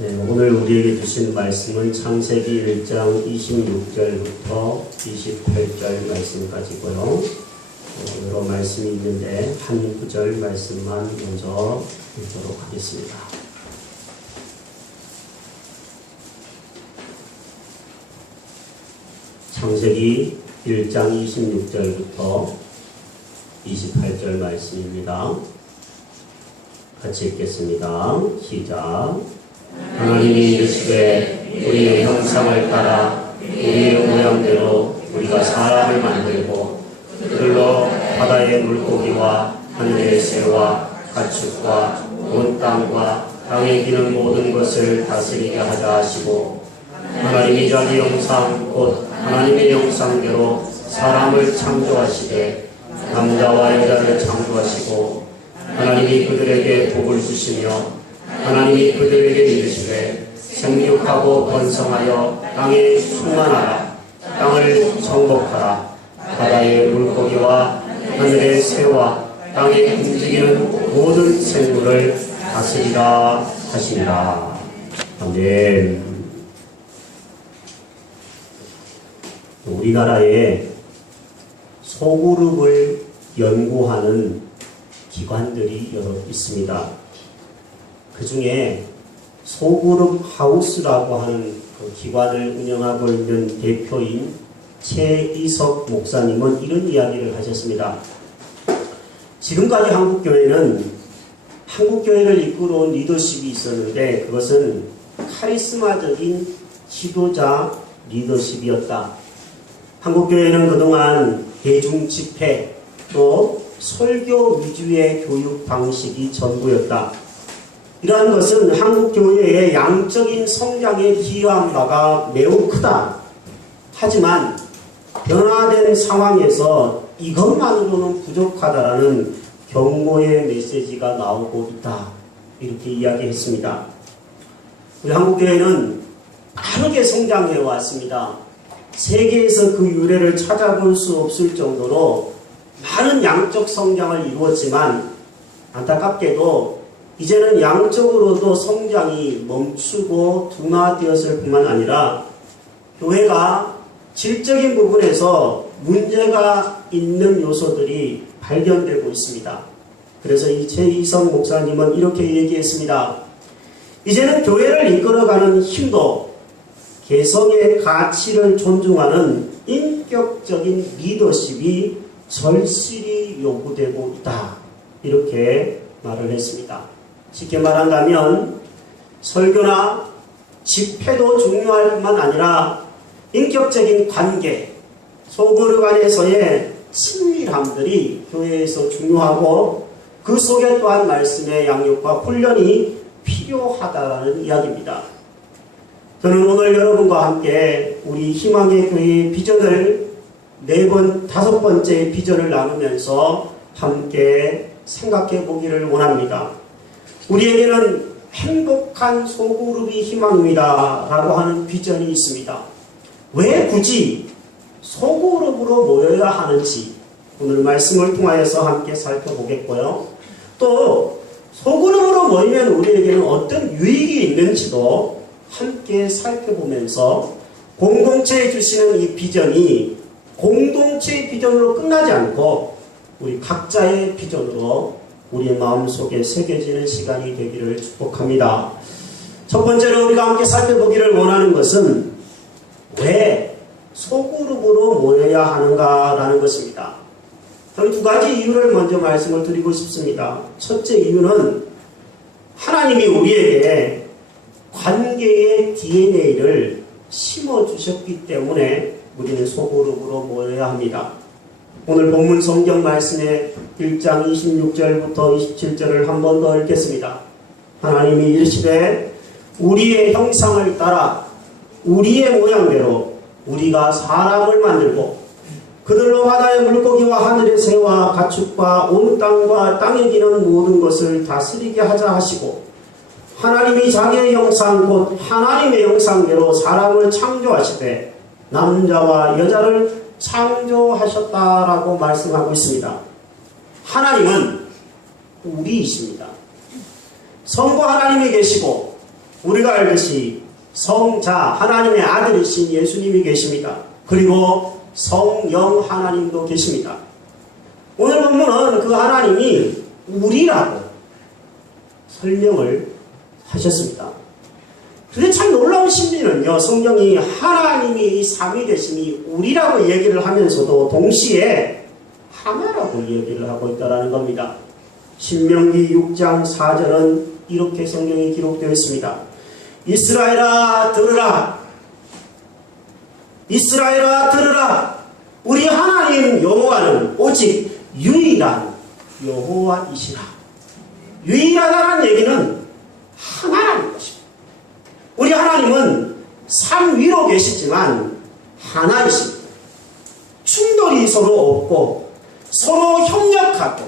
네, 오늘 우리에게 주신 말씀은 창세기 1장 26절부터 28절 말씀까지고요. 여러 말씀이 있는데 한 구절 말씀만 먼저 읽도록 하겠습니다. 창세기 1장 26절부터 28절 말씀입니다. 같이 읽겠습니다. 시작. 하나님이 이르시되 우리의 형상을 따라 우리의 모양대로 우리가 사람을 만들고 그들로 바다의 물고기와 하늘의 새와 가축과 온 땅과 땅에 기는 모든 것을 다스리게 하자 하시고, 하나님이 자기 형상 곧 하나님의 형상대로 사람을 창조하시되 남자와 여자를 창조하시고, 하나님이 그들에게 복을 주시며 하나님이 그들에게 이르시되 생육하고 번성하여 땅에 충만하라. 땅을 정복하라. 바다의 물고기와 하늘의 새와 땅에 움직이는 모든 생물을 다스리라 하시니라. 아멘. 우리나라에 소그룹을 연구하는 기관들이 여러 있습니다. 그 중에 소그룹 하우스라고 하는 그 기관을 운영하고 있는 대표인 최이석 목사님은 이런 이야기를 하셨습니다. 지금까지 한국교회를 이끌어온 리더십이 있었는데 그것은 카리스마적인 지도자 리더십이었다. 한국교회는 그동안 대중집회 또 설교 위주의 교육 방식이 전부였다. 이러한 것은 한국교회의 양적인 성장에 기여한 바가 매우 크다. 하지만 변화된 상황에서 이것만으로는 부족하다라는 경고의 메시지가 나오고 있다. 이렇게 이야기했습니다. 우리 한국교회는 빠르게 성장해 왔습니다. 세계에서 그 유래를 찾아볼 수 없을 정도로 많은 양적 성장을 이루었지만 안타깝게도 이제는 양적으로도 성장이 멈추고 둔화되었을 뿐만 아니라 교회가 질적인 부분에서 문제가 있는 요소들이 발견되고 있습니다. 그래서 이 최이성 목사님은 이렇게 얘기했습니다. 이제는 교회를 이끌어가는 힘도 개성의 가치를 존중하는 인격적인 리더십이 절실히 요구되고 있다. 이렇게 말을 했습니다. 쉽게 말한다면 설교나 집회도 중요할 뿐만 아니라 인격적인 관계, 소그룹 안에서의 친밀함들이 교회에서 중요하고 그 속에 또한 말씀의 양육과 훈련이 필요하다는 이야기입니다. 저는 오늘 여러분과 함께 우리 희망의 교회의 비전을 5번째 비전을 나누면서 함께 생각해 보기를 원합니다. 우리에게는 행복한 소그룹이 희망입니다 라고 하는 비전이 있습니다. 왜 굳이 소그룹으로 모여야 하는지 오늘 말씀을 통하여서 함께 살펴보겠고요. 또 소그룹으로 모이면 우리에게는 어떤 유익이 있는지도 함께 살펴보면서 공동체에 주시는 이 비전이 공동체의 비전으로 끝나지 않고 우리 각자의 비전으로 우리의 마음속에 새겨지는 시간이 되기를 축복합니다. 첫 번째로 우리가 함께 살펴보기를 원하는 것은 왜 소그룹으로 모여야 하는가라는 것입니다. 저는 2가지 이유를 먼저 말씀을 드리고 싶습니다. 첫째 이유는 하나님이 우리에게 관계의 DNA를 심어주셨기 때문에 우리는 소그룹으로 모여야 합니다. 오늘 본문 성경 말씀의 1장 26절부터 27절을 한 번 더 읽겠습니다. 하나님이 이르시되 우리의 형상을 따라 우리의 모양대로 우리가 사람을 만들고 그들로 바다의 물고기와 하늘의 새와 가축과 온 땅과 땅에 기는 모든 것을 다스리게 하자 하시고, 하나님이 자기의 형상 곧 하나님의 형상대로 사람을 창조하시되 남자와 여자를 창조하셨다라고 말씀하고 있습니다. 하나님은 우리이십니다. 성부 하나님이 계시고 우리가 알듯이 성자 하나님의 아들이신 예수님이 계십니다. 그리고 성령 하나님도 계십니다. 오늘 본문은 그 하나님이 우리라고 설명을 하셨습니다. 근데 참 놀라운 신비는요, 성경이 하나님이 이 삼위되심이 우리라고 얘기를 하면서도 동시에 하나라고 얘기를 하고 있다는 겁니다. 신명기 6장 4절은 이렇게 성경이 기록되어 있습니다. 이스라엘아 들으라. 이스라엘아 들으라. 우리 하나님 여호와는 오직 유일한 여호와이시라. 유일하다는 얘기는 하나라는 것입니다. 우리 하나님은 삼위로 계시지만 하나이십니다. 충돌이 서로 없고 서로 협력하고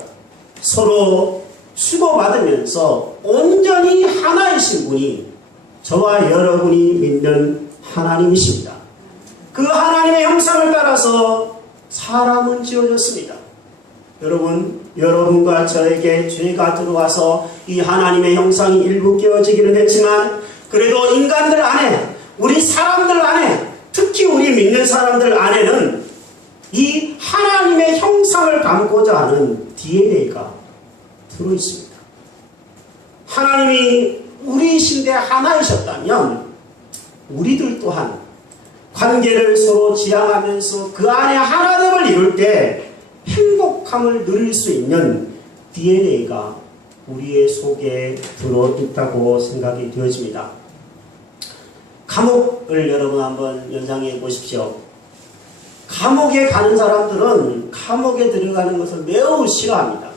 서로 주고받으면서 온전히 하나이신 분이 저와 여러분이 믿는 하나님이십니다. 그 하나님의 형상을 따라서 사람은 지어졌습니다. 여러분과 저에게 죄가 들어와서 이 하나님의 형상이 일부 깨어지기는 했지만 그래도 인간들 안에, 우리 사람들 안에, 특히 우리 믿는 사람들 안에는 이 하나님의 형상을 담고자 하는 DNA가 들어있습니다. 하나님이 우리이신데 하나이셨다면 우리들 또한 관계를 서로 지향하면서 그 안에 하나됨을 이룰 때 행복함을 누릴 수 있는 DNA가 우리의 속에 들어있다고 생각이 되어집니다. 감옥을 여러분 한번 연상해 보십시오. 감옥에 가는 사람들은 감옥에 들어가는 것을 매우 싫어합니다.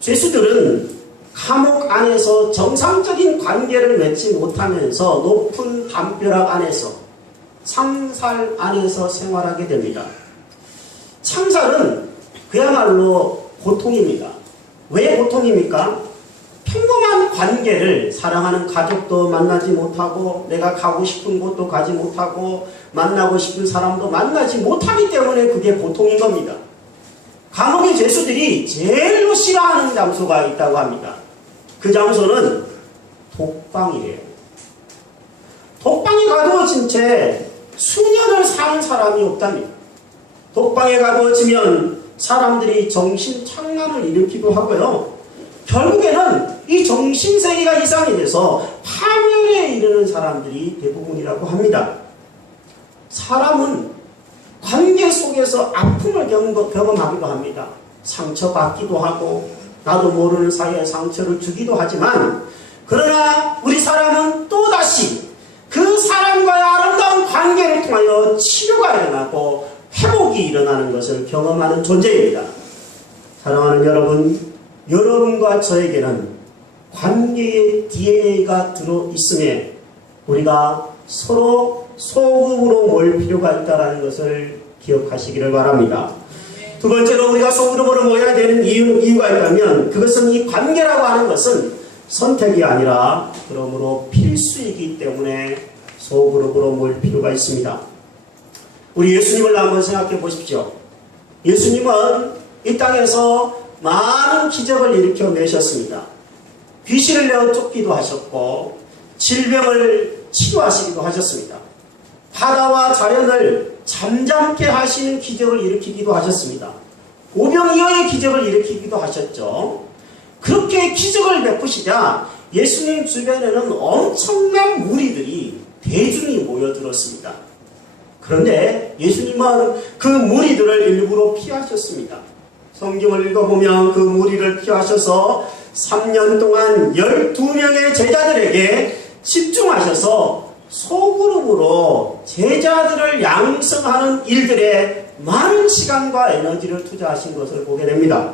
죄수들은 감옥 안에서 정상적인 관계를 맺지 못하면서 높은 담벼락 안에서 창살 안에서 생활하게 됩니다. 창살은 그야말로 고통입니다. 왜 고통입니까? 평범한 관계를, 사랑하는 가족도 만나지 못하고 내가 가고 싶은 곳도 가지 못하고 만나고 싶은 사람도 만나지 못하기 때문에 그게 고통인 겁니다. 감옥의 죄수들이 제일로 싫어하는 장소가 있다고 합니다. 그 장소는 독방이래요. 독방에 가두어진 채 수년을 사는 사람이 없답니다. 독방에 가두어지면 사람들이 정신착란을 일으키기도 하고요. 결국에는 이 정신세계가 이상이 돼서 파멸에 이르는 사람들이 대부분이라고 합니다. 사람은 관계 속에서 아픔을 경험하기도 합니다. 상처받기도 하고 나도 모르는 사이에 상처를 주기도 하지만 그러나 우리 사람은 또다시 그 사람과의 아름다운 관계를 통하여 치료가 일어나고 회복이 일어나는 것을 경험하는 존재입니다. 사랑하는 여러분, 여러분과 저에게는 관계의 DNA가 들어있음에 우리가 서로 소그룹으로 모일 필요가 있다는 것을 기억하시기를 바랍니다. 두 번째로 우리가 소그룹으로 모여야 되는 이유가 있다면 그것은 이 관계라고 하는 것은 선택이 아니라 그러므로 필수이기 때문에 소그룹으로 모일 필요가 있습니다. 우리 예수님을 한번 생각해 보십시오. 예수님은 이 땅에서 많은 기적을 일으켜 내셨습니다. 귀신을 내어 쫓기도 하셨고 질병을 치료하시기도 하셨습니다. 바다와 자연을 잠잠케 하시는 기적을 일으키기도 하셨습니다. 오병이어의 기적을 일으키기도 하셨죠. 그렇게 기적을 베푸시자 예수님 주변에는 엄청난 무리들이 대중이 모여들었습니다. 그런데 예수님은 그 무리들을 일부러 피하셨습니다. 성경을 읽어보면 그 무리를 피하셔서 3년 동안 12명의 제자들에게 집중하셔서 소그룹으로 제자들을 양성하는 일들에 많은 시간과 에너지를 투자하신 것을 보게 됩니다.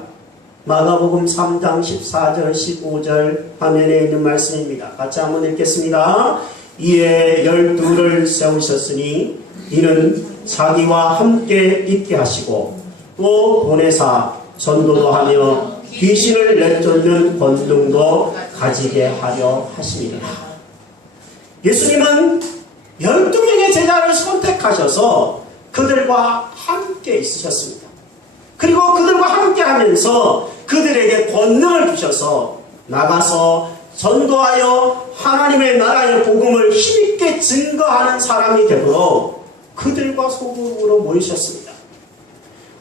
마가복음 3장 14절 15절 화면에 있는 말씀입니다. 같이 한번 읽겠습니다. 이에 12를 세우셨으니 이는 자기와 함께 있게 하시고 또 보내사 전도도 하며 귀신을 내쫓는 권능도 가지게 하려 하심이라. 예수님은 12명의 제자를 선택하셔서 그들과 함께 있으셨습니다. 그리고 그들과 함께 하면서 그들에게 권능을 주셔서 나가서 전도하여 하나님의 나라의 복음을 힘있게 증거하는 사람이 되도록 그들과 소그룹으로 모이셨습니다.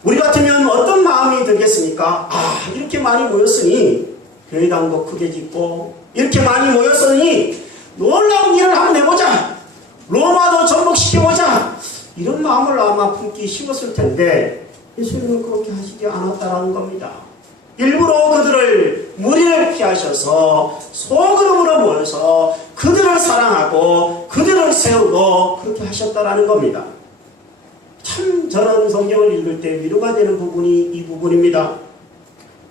우리 같으면 어떤 마음이 들겠습니까? 이렇게 많이 모였으니 교회당도 크게 짓고 이렇게 많이 모였으니 놀라운 일을 한번 해보자. 로마도 전복시켜보자. 이런 마음을 아마 품기 쉬웠을 텐데 예수님은 그렇게 하시지 않았다라는 겁니다. 일부러 그들을 무리를 피하셔서 소그룹으로 모여서 그들을 사랑하고 그들을 세우고 그렇게 하셨다라는 겁니다. 참 저는 성경을 읽을 때 위로가 되는 부분이 이 부분입니다.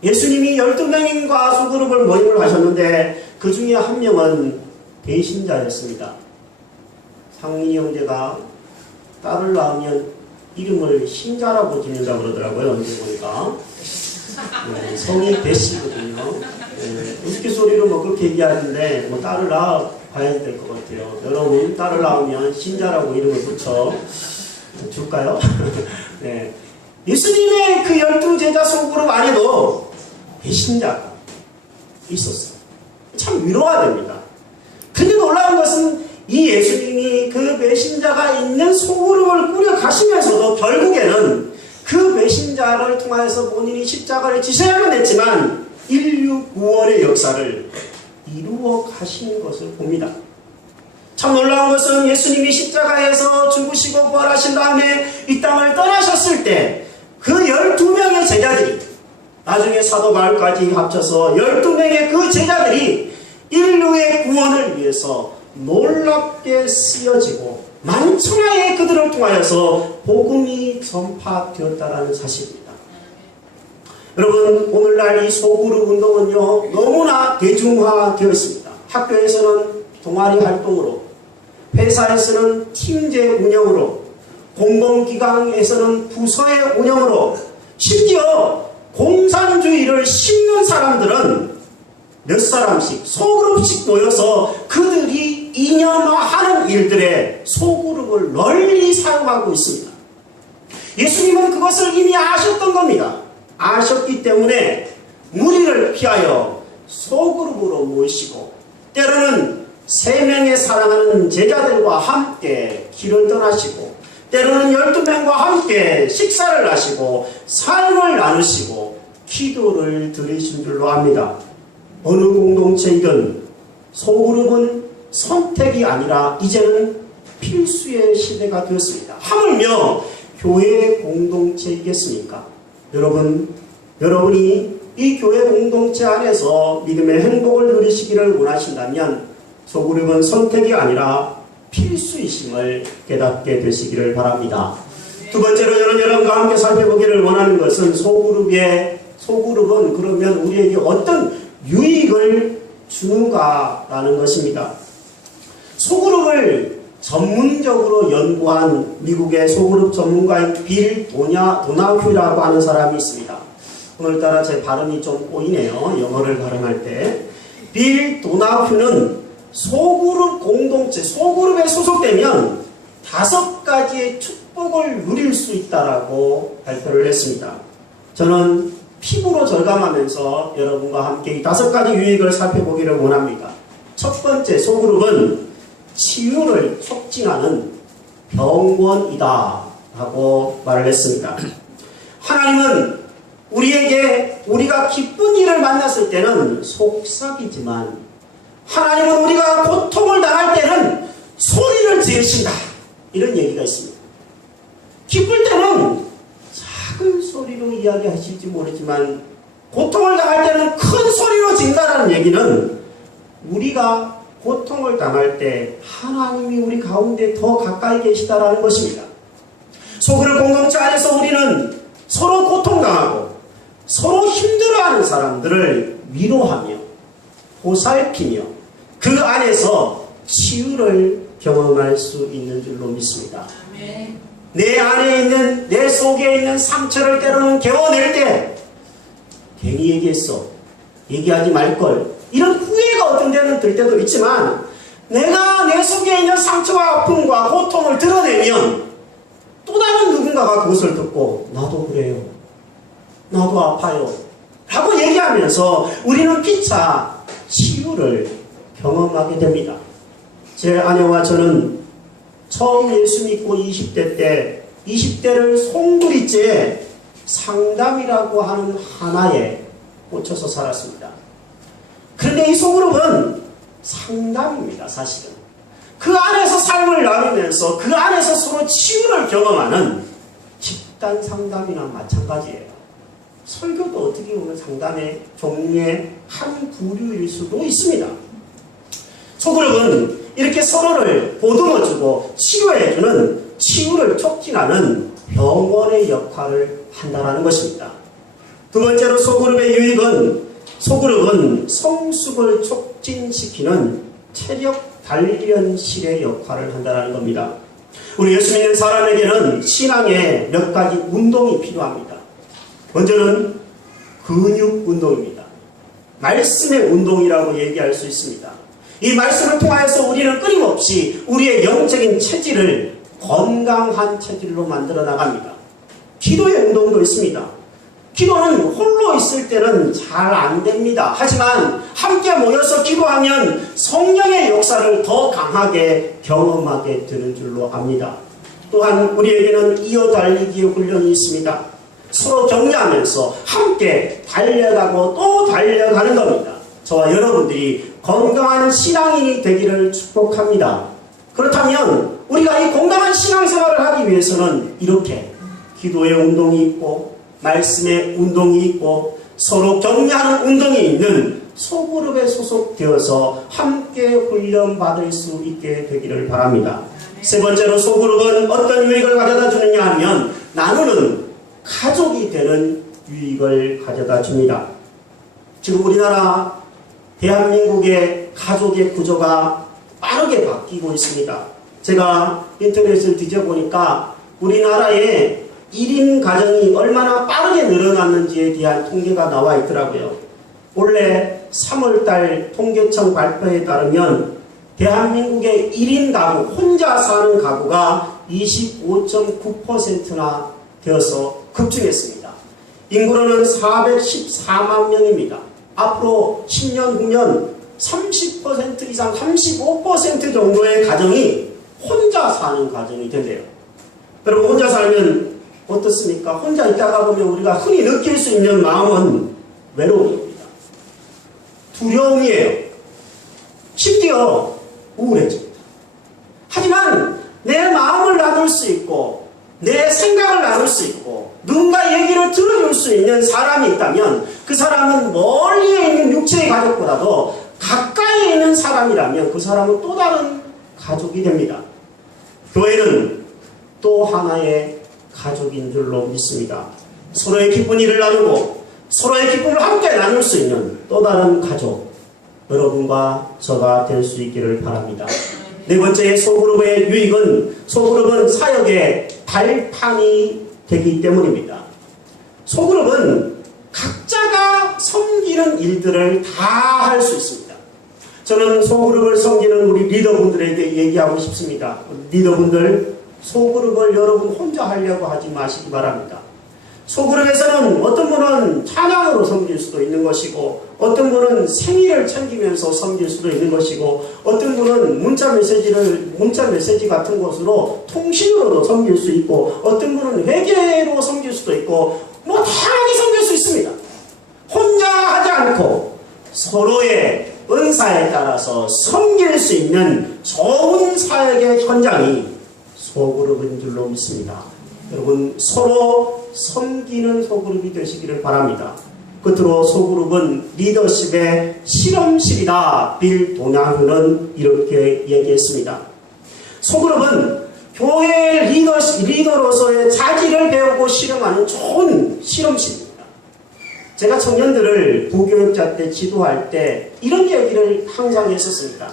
예수님이 12명인과 소그룹을 모임을 하셨는데 그 중에 한 명은 배신자였습니다. 상민이 형제가 딸을 낳으면 이름을 신자라고 짓는다고 그러더라고요. 언제 보니까. 성이 배씨거든요. 우스갯소리로 뭐 그렇게 얘기하는데 뭐 딸을 낳아 봐야 될 것 같아요. 여러분 딸을 낳으면 신자라고 이름을 붙여 줄까요? 네. 예수님의 그 12제자 소그룹 안에도 배신자가 있었어요. 참 위로가 됩니다. 근데 놀라운 것은 이 예수님이 그 배신자가 있는 소그룹을 꾸려 가시면서도 결국에는 그 배신자를 통하여서 본인이 십자가를 지셔야만 했지만 인류 구원의 역사를 이루어 가신 것을 봅니다. 참 놀라운 것은 예수님이 십자가에서 죽으시고 부활하신 다음에 이 땅을 떠나셨을 때 그 12명의 제자들이 나중에 사도 바울까지 합쳐서 12명의 그 제자들이 인류의 구원을 위해서 놀랍게 쓰여지고 만천하에 그들을 통하여서 복음이 전파되었다라는 사실입니다. 여러분 오늘날 이 소그룹 운동은요 너무나 대중화되어 있습니다. 학교에서는 동아리 활동으로, 회사에서는 팀제 운영으로, 공공기관에서는 부서의 운영으로, 심지어 공산주의를 심는 사람들은 몇 사람씩 소그룹씩 모여서 그들이 이념화하는 일들에 소그룹을 널리 사용하고 있습니다. 예수님은 그것을 이미 아셨던 겁니다. 아셨기 때문에 무리를 피하여 소그룹으로 모이시고 때로는 3명의 사랑하는 제자들과 함께 길을 떠나시고 때로는 12명과 함께 식사를 하시고 삶을 나누시고 기도를 드리신 줄로 압니다. 어느 공동체이든 소그룹은 선택이 아니라 이제는 필수의 시대가 되었습니다. 하물며 교회 공동체이겠습니까? 여러분이 이 교회 공동체 안에서 믿음의 행복을 누리시기를 원하신다면 소그룹은 선택이 아니라 필수이심을 깨닫게 되시기를 바랍니다. 두 번째로 저는 여러분과 함께 살펴보기를 원하는 것은 소그룹은 그러면 우리에게 어떤 유익을 주는가라는 것입니다. 소그룹을 전문적으로 연구한 미국의 소그룹 전문가인 빌 도나휴라고 하는 사람이 있습니다. 오늘따라 제 발음이 좀 꼬이네요. 영어를 발음할 때. 빌 도나휴는 소그룹 공동체, 소그룹에 소속되면 5가지의 축복을 누릴 수 있다라고 발표를 했습니다. 저는 피부로 절감하면서 여러분과 함께 이 5가지 유익을 살펴보기를 원합니다. 첫 번째, 소그룹은 치유를 촉진하는 병원이다 라고 말을 했습니다. 하나님은 우리가 기쁜 일을 만났을 때는 속삭이지만 하나님은 우리가 고통을 당할 때는 소리를 지르신다. 이런 얘기가 있습니다. 기쁠 때는 작은 소리로 이야기하실지 모르지만 고통을 당할 때는 큰 소리로 지른다는 얘기는 우리가 고통을 당할 때 하나님이 우리 가운데 더 가까이 계시다라는 것입니다. 소그룹 공동체 안에서 우리는 서로 고통당하고 서로 힘들어하는 사람들을 위로하며 보살피며 그 안에서 치유를 경험할 수 있는 줄로 믿습니다. 내 안에 있는, 내 속에 있는 상처를 때로는 개워낼 때 괜히 얘기했어, 얘기하지 말걸, 이런 후회가 어떤 데는 들 때도 있지만 내가 내 속에 있는 상처와 아픔과 고통을 드러내면 또 다른 누군가가 그것을 듣고 나도 그래요, 나도 아파요 라고 얘기하면서 우리는 피차 치유를 경험하게 됩니다. 제 아내와 저는 처음 예수 믿고 20대 때 20대를 송두리째 상담이라고 하는 하나에 꽂혀서 살았습니다. 그런데 이 소그룹은 상담입니다. 사실은 그 안에서 삶을 나누면서 그 안에서 서로 치유를 경험하는 집단 상담이나 마찬가지예요. 설교도 어떻게 보면 상담의 종류의 한 부류일 수도 있습니다. 소그룹은 이렇게 서로를 보듬어주고 치유해주는, 치유를 촉진하는 병원의 역할을 한다는 것입니다. 두 번째로 소그룹의 유익은, 소그룹은 성숙을 촉진시키는 체력 단련실의 역할을 한다는 겁니다. 우리 예수 믿는 사람에게는 신앙에 몇 가지 운동이 필요합니다. 먼저는 근육 운동입니다. 말씀의 운동이라고 얘기할 수 있습니다. 이 말씀을 통하여서 우리는 끊임없이 우리의 영적인 체질을 건강한 체질로 만들어 나갑니다. 기도의 운동도 있습니다. 기도는 홀로 있을 때는 잘 안 됩니다. 하지만 함께 모여서 기도하면 성령의 역사를 더 강하게 경험하게 되는 줄로 압니다. 또한 우리에게는 이어달리기의 훈련이 있습니다. 서로 격려하면서 함께 달려가고 또 달려가는 겁니다. 저와 여러분들이 건강한 신앙인이 되기를 축복합니다. 그렇다면 우리가 이 건강한 신앙생활을 하기 위해서는 이렇게 기도의 운동이 있고 말씀의 운동이 있고 서로 격려하는 운동이 있는 소그룹에 소속되어서 함께 훈련받을 수 있게 되기를 바랍니다. 세 번째로 소그룹은 어떤 유익을 가져다 주느냐 하면 나누는 가족이 되는 유익을 가져다 줍니다. 지금 우리나라 대한민국의 가족의 구조가 빠르게 바뀌고 있습니다. 제가 인터넷을 뒤져보니까 우리나라의 1인 가정이 얼마나 빠르게 늘어났는지에 대한 통계가 나와 있더라고요. 올해 3월달 통계청 발표에 따르면 대한민국의 1인 가구, 혼자 사는 가구가 25.9%나 되어서 급증했습니다. 인구로는 414만 명입니다. 앞으로 10년 후면 30% 이상 35% 정도의 가정이 혼자 사는 가정이 된대요. 여러분 혼자 살면 어떻습니까? 혼자 있다가 보면 우리가 흔히 느낄 수 있는 마음은 외로움입니다. 두려움이에요. 심지어 우울해집니다. 하지만 내 마음을 나눌 수 있고 내 생각을 나눌 수 있고 누군가 얘기를 들어줄 수 있는 사람이 있다면 그 사람은 멀리에 있는 육체의 가족보다도 가까이에 있는 사람이라면 그 사람은 또 다른 가족이 됩니다. 교회는 또 하나의 가족인 줄로 믿습니다. 서로의 기쁜 일을 나누고 서로의 기쁨을 함께 나눌 수 있는 또 다른 가족, 여러분과 저가 될 수 있기를 바랍니다. 네 번째 소그룹의 유익은, 소그룹은 사역의 발판이 되기 때문입니다. 소그룹은 각자가 섬기는 일들을 다 할 수 있습니다. 저는 소그룹을 섬기는 우리 리더분들에게 얘기하고 싶습니다. 리더분들, 소그룹을 여러분 혼자 하려고 하지 마시기 바랍니다. 소그룹에서는 어떤 분은 찬양으로 섬길 수도 있는 것이고, 어떤 분은 생일을 챙기면서 섬길 수도 있는 것이고, 어떤 분은 문자 메시지 같은 것으로 통신으로도 섬길 수 있고, 어떤 분은 회계로 섬길 수도 있고, 다양하게 섬길 수 있습니다. 혼자 하지 않고 서로의 은사에 따라서 섬길 수 있는 좋은 사역의 현장이 소그룹인 줄로 믿습니다. 여러분 서로 섬기는 소그룹이 되시기를 바랍니다. 끝으로 소그룹은 리더십의 실험실이다. 빌 도나후는 이렇게 얘기했습니다. 소그룹은 교회의 리더로서의 자질을 배우고 실험하는 좋은 실험실입니다. 제가 청년들을 부교육자 때 지도할 때 이런 얘기를 항상 했었습니다.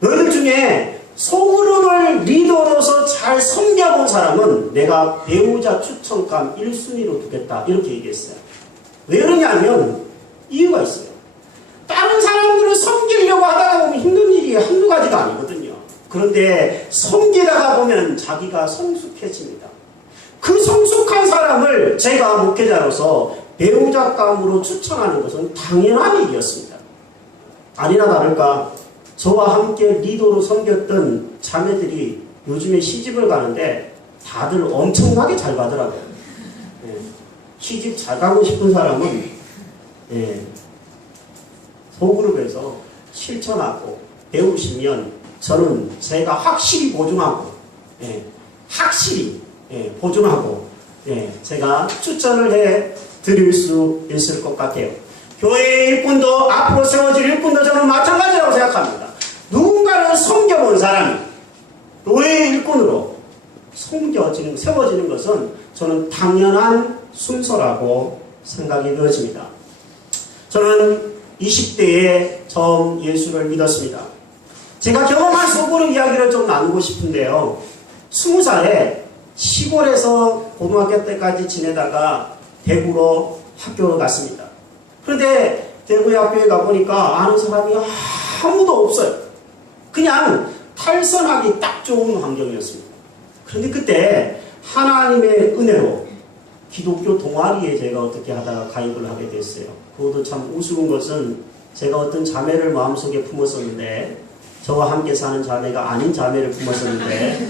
너희들 중에 소그룹을 리더로서 잘 섬겨본 사람은 내가 배우자 추천감 1순위로 두겠다. 이렇게 얘기했어요. 왜 그러냐면 이유가 있어요. 다른 사람들을 섬기려고 하다가 보면 힘든 일이 한두 가지가 아니거든요. 그런데 섬기다가 보면 자기가 성숙해집니다. 그 성숙한 사람을 제가 목회자로서 배우자감으로 추천하는 것은 당연한 일이었습니다. 아니나 다를까 저와 함께 리더로 섬겼던 자매들이 요즘에 시집을 가는데 다들 엄청나게 잘 가더라고요. 예. 시집 잘 가고 싶은 사람은 예. 소그룹에서 실천하고 배우시면 저는 제가 확실히 보증하고 예. 확실히 예. 보증하고 예. 제가 추천을 해 드릴 수 있을 것 같아요. 교회의 일꾼도 앞으로 세워질 일꾼도 저는 마찬가지라고 생각합니다. 누군가를 섬겨본 사람이 교회의 일꾼으로 세워지는 것은 저는 당연한 순서라고 생각이 되어집니다. 저는 20대에 처음 예수를 믿었습니다. 제가 경험한 소그룹 이야기를 좀 나누고 싶은데요. 20살에 시골에서 고등학교 때까지 지내다가 대구로 학교를 갔습니다. 그런데 대구의 학교에 가보니까 아는 사람이 아무도 없어요. 그냥 탈선하기 딱 좋은 환경이었습니다. 그런데 그때 하나님의 은혜로 기독교 동아리에 제가 어떻게 하다가 가입을 하게 됐어요. 그것도 참 우스운 것은 제가 어떤 자매를 마음속에 품었었는데 저와 함께 사는 자매가 아닌 자매를 품었었는데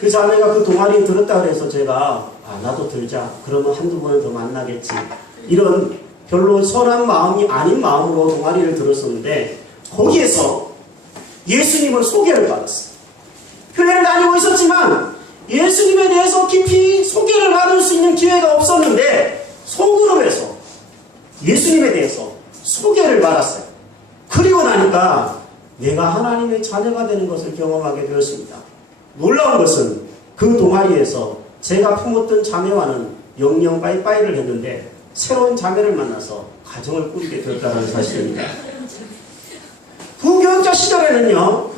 그 자매가 그 동아리에 들었다 그래서 제가 나도 들자. 그러면 한두 번은 더 만나겠지. 이런 별로 선한 마음이 아닌 마음으로 동아리를 들었었는데 거기에서 예수님을 소개를 받았어요. 교회를 다니고 있었지만 예수님에 대해서 깊이 소개를 받을 수 있는 기회가 없었는데 소그룹에서 예수님에 대해서 소개를 받았어요. 그리고 나니까 내가 하나님의 자녀가 되는 것을 경험하게 되었습니다. 놀라운 것은 그 동아리에서 제가 품었던 자매와는 영영 빠이빠이를 했는데 새로운 자매를 만나서 가정을 꾸리게 되었다는 사실입니다. 부교육자 시절에는요,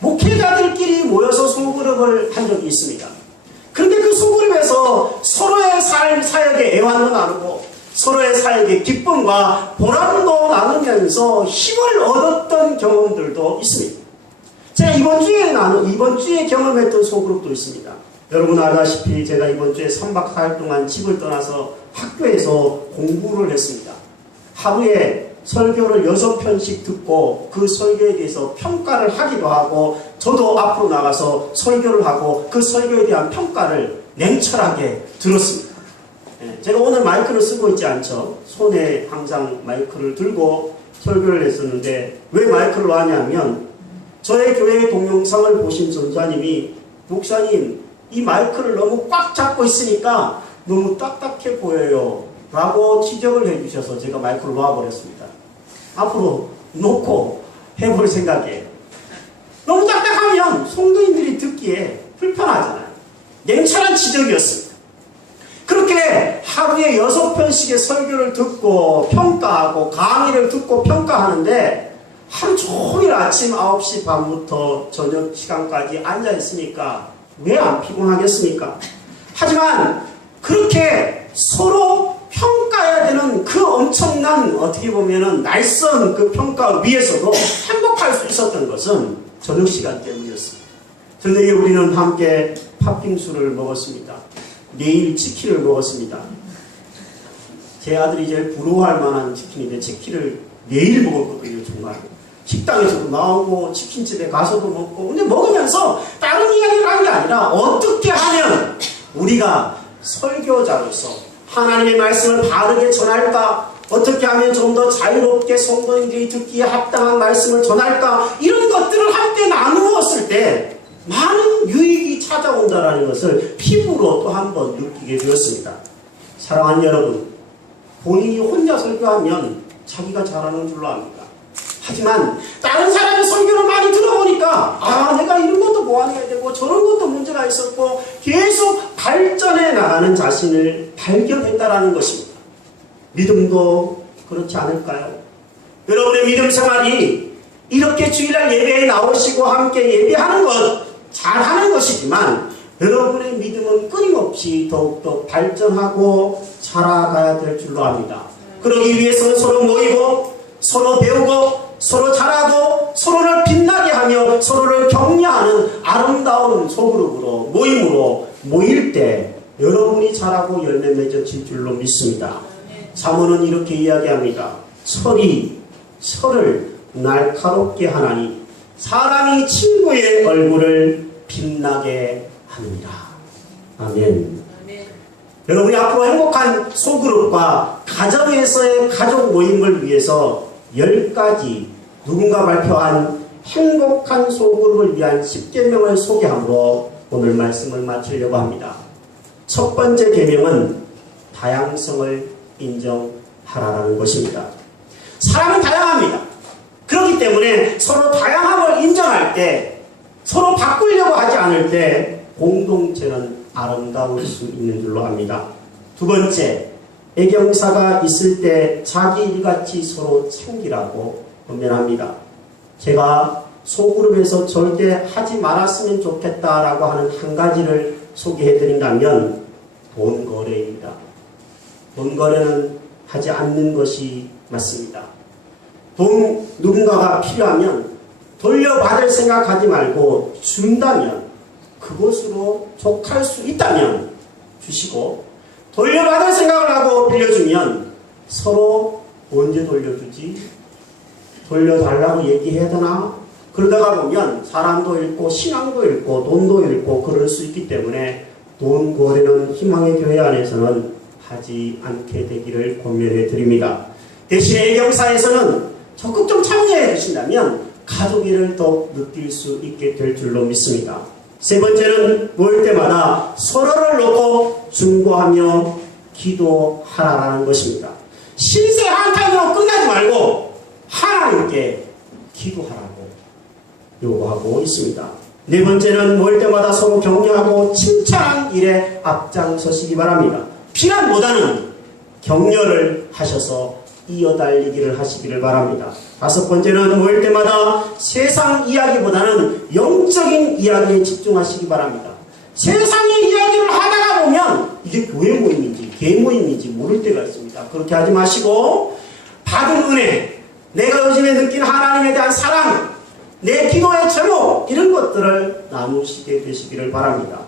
목회자들끼리 모여서 소그룹을 한 적이 있습니다. 그런데 그 소그룹에서 서로의 사역의 애환도 나누고 서로의 사역의 기쁨과 보람도 나누면서 힘을 얻었던 경험들도 있습니다. 제가 이번 주에 경험했던 소그룹도 있습니다. 여러분 알다시피 제가 이번 주에 3박 4일 동안 집을 떠나서 학교에서 공부를 했습니다. 하루에 설교를 6편씩 듣고 그 설교에 대해서 평가를 하기도 하고 저도 앞으로 나가서 설교를 하고 그 설교에 대한 평가를 냉철하게 들었습니다. 제가 오늘 마이크를 쓰고 있지 않죠. 손에 항상 마이크를 들고 설교를 했었는데 왜 마이크를 하냐면 저의 교회의 동영상을 보신 전사님이 목사님 이 마이크를 너무 꽉 잡고 있으니까 너무 딱딱해 보여요 라고 지적을 해주셔서 제가 마이크를 놓아버렸습니다. 앞으로 놓고 해볼 생각이에요. 너무 딱딱하면 성도인들이 듣기에 불편하잖아요. 냉철한 지적이었습니다. 그렇게 하루에 6편씩의 설교를 듣고 평가하고 강의를 듣고 평가하는데 하루 종일 아침 9시 반부터 저녁 시간까지 앉아있으니까 왜 안 피곤하겠습니까? 하지만 그렇게 서로 평가해야 되는 그 엄청난 어떻게 보면은 날선 그 평가 위에서도 행복할 수 있었던 것은 저녁 시간 때문이었습니다. 저녁에 우리는 함께 팥빙수를 먹었습니다. 내일 치킨을 먹었습니다. 제 아들이 제일 부러워할 만한 치킨인데 치킨을 내일 먹었거든요. 정말 식당에서도 나오고 치킨집에 가서도 먹고 근데 먹으면서 다른 이야기를 하는 게 아니라 어떻게 하면 우리가 설교자로서 하나님의 말씀을 바르게 전할까? 어떻게 하면 좀 더 자유롭게 성도인들이 듣기에 합당한 말씀을 전할까? 이런 것들을 함께 나누었을 때 많은 유익이 찾아온다는 것을 피부로 또 한 번 느끼게 되었습니다. 사랑하는 여러분, 본인이 혼자 설교하면 자기가 잘하는 줄로 압니다. 하지만 다른 사람의 설교를 많이 들어보니까 내가 이런 것도 보완해야 되고 저런 것도 문제가 있었고 계속 발전해 나가는 자신을 발견했다라는 것입니다. 믿음도 그렇지 않을까요? 여러분의 믿음 생활이 이렇게 주일날 예배에 나오시고 함께 예배하는 것 잘하는 것이지만 여러분의 믿음은 끊임없이 더욱더 발전하고 자라가야 될 줄로 압니다. 그러기 위해서는 서로 모이고 서로 배우고 서로 잘하고 서로를 빛나게 하며 서로를 격려하는 아름다운 소그룹으로 모임으로 모일 때 여러분이 자라고 열매 맺어질 줄로 믿습니다. 잠언은 이렇게 이야기합니다. 철이 철을 날카롭게 하나니 사람이 친구의 얼굴을 빛나게 하느니라. 아멘. 여러분이 앞으로 행복한 소그룹과 가정에서의 가족 모임을 위해서 10가지 누군가 발표한 행복한 소그룹을 위한 10계명을 소개함으로 오늘 말씀을 마치려고 합니다. 첫 번째 계명은 다양성을 인정하라는 것입니다. 사람은 다양합니다. 그렇기 때문에 서로 다양함을 인정할 때, 서로 바꾸려고 하지 않을 때 공동체는 아름다울 수 있는 줄로 압니다. 두 번째, 애경사가 있을 때 자기 일같이 서로 챙기라고 권면합니다. 제가 소그룹에서 절대 하지 말았으면 좋겠다라고 하는 한 가지를 소개해드린다면 돈 거래입니다. 돈 거래는 하지 않는 것이 맞습니다. 돈 누군가가 필요하면 돌려받을 생각하지 말고 준다면, 그것으로 족할 수 있다면 주시고, 돌려받을 생각을 하고 빌려주면 서로 언제 돌려주지? 돌려달라고 얘기해야 되나? 그러다가 보면 사람도 잃고 신앙도 잃고 돈도 잃고 그럴 수 있기 때문에 돈 거래는 희망의 교회 안에서는 하지 않게 되기를 권면해 드립니다. 대신에 애경사에서는 적극 좀 참여해 주신다면 가족애를 더 느낄 수 있게 될 줄로 믿습니다. 세 번째는 모일 때마다 서로를 놓고 중보하며 기도하라는 것입니다. 신세 한탄으로 끝나지 말고 하나님께 기도하라고 요구하고 있습니다. 네 번째는 모일 때마다 서로 격려하고 칭찬한 일에 앞장서시기 바랍니다. 비난보다는 격려를 하셔서 이어달리기를 하시기를 바랍니다. 다섯 번째는 모일 때마다 세상 이야기보다는 영적인 이야기에 집중하시기 바랍니다. 세상의 이야기를 하다가 보면 이게 교회 모임인지 개 모임인지 모를 때가 있습니다. 그렇게 하지 마시고 받은 은혜, 내가 요즘에 느낀 하나님에 대한 사랑, 내 기도의 제목, 이런 것들을 나누시게 되시기를 바랍니다.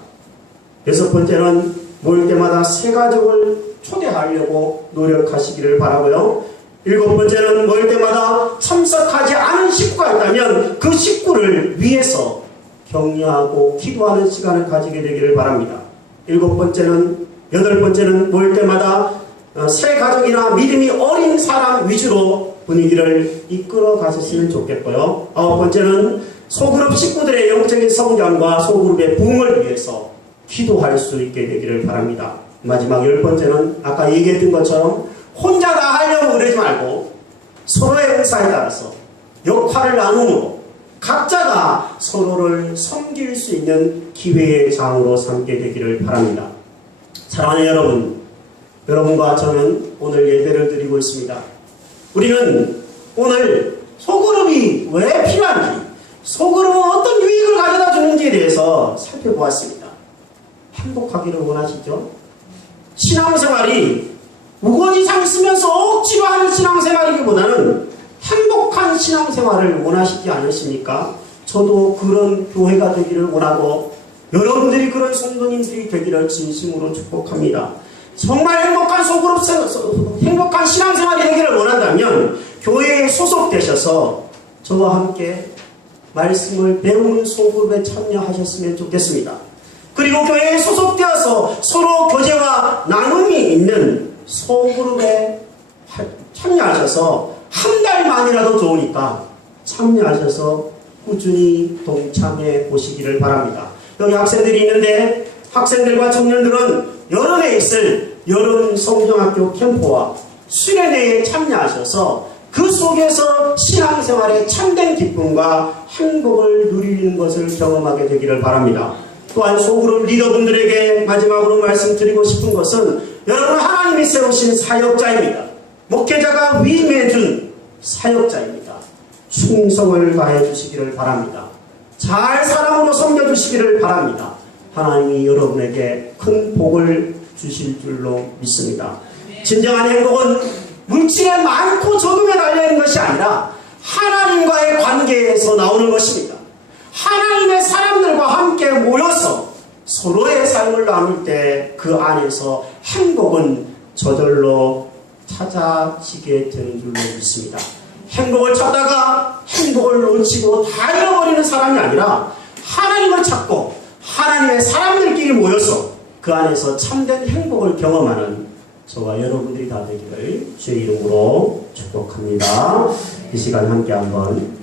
여섯 번째는 모일 때마다 새 가족을 초대하려고 노력하시기를 바라고요. 일곱 번째는 모일 때마다 참석하지 않은 식구가 있다면 그 식구를 위해서 격려하고 기도하는 시간을 가지게 되기를 바랍니다. 여덟 번째는 모일 때마다 새 가족이나 믿음이 어린 사람 위주로 분위기를 이끌어 가셨으면 좋겠고요. 아홉 번째는 소그룹 식구들의 영적인 성장과 소그룹의 부흥을 위해서 기도할 수 있게 되기를 바랍니다. 마지막 열 번째는 아까 얘기했던 것처럼 혼자 다 하려고 그러지 말고 서로의 은사에 따라서 역할을 나누므로 각자가 서로를 섬길 수 있는 기회의 장으로 삼게 되기를 바랍니다. 사랑하는 여러분, 여러분과 저는 오늘 예배를 드리고 있습니다. 우리는 오늘 소그룹이 왜 필요한지, 소그룹은 어떤 유익을 가져다 주는지에 대해서 살펴보았습니다. 행복하기를 원하시죠? 신앙생활이 우거지상 쓰면서 억지로 하는 신앙생활이기보다는 행복한 신앙생활을 원하시지 않으십니까? 저도 그런 교회가 되기를 원하고 여러분들이 그런 성도님들이 되기를 진심으로 축복합니다. 정말 행복한 소그룹, 행복한 신앙생활이 되기를 원한다면 교회에 소속되셔서 저와 함께 말씀을 배우는 소그룹에 참여하셨으면 좋겠습니다. 그리고 교회에 소속되어서 서로 교제와 나눔이 있는 소그룹에 참여하셔서 한 달만이라도 좋으니까 참여하셔서 꾸준히 동참해 보시기를 바랍니다. 여기 학생들이 있는데 학생들과 청년들은 여름에 있을 여름 성경학교 캠프와 수련회에 참여하셔서 그 속에서 신앙생활의 참된 기쁨과 행복을 누리는 것을 경험하게 되기를 바랍니다. 또한 소그룹 리더분들에게 마지막으로 말씀드리고 싶은 것은 여러분 하나님이 세우신 사역자입니다. 목회자가 위임해준 사역자입니다. 충성을 다해 주시기를 바랍니다. 잘 사랑으로 섬겨주시기를 바랍니다. 하나님이 여러분에게 큰 복을 주실 줄로 믿습니다. 진정한 행복은 물질에 많고 적음에 달려있는 것이 아니라 하나님과의 관계에서 나오는 것입니다. 하나님의 사람들과 함께 모여서 서로의 삶을 나눌 때 그 안에서 행복은 저절로 찾아지게 되는 줄로 믿습니다. 행복을 찾다가 행복을 놓치고 다 잃어버리는 사람이 아니라 하나님을 찾고 하나님의 사람들끼리 모여서 그 안에서 참된 행복을 경험하는 저와 여러분들이 다 되기를 주의 이름으로 축복합니다. 이 시간 함께 한번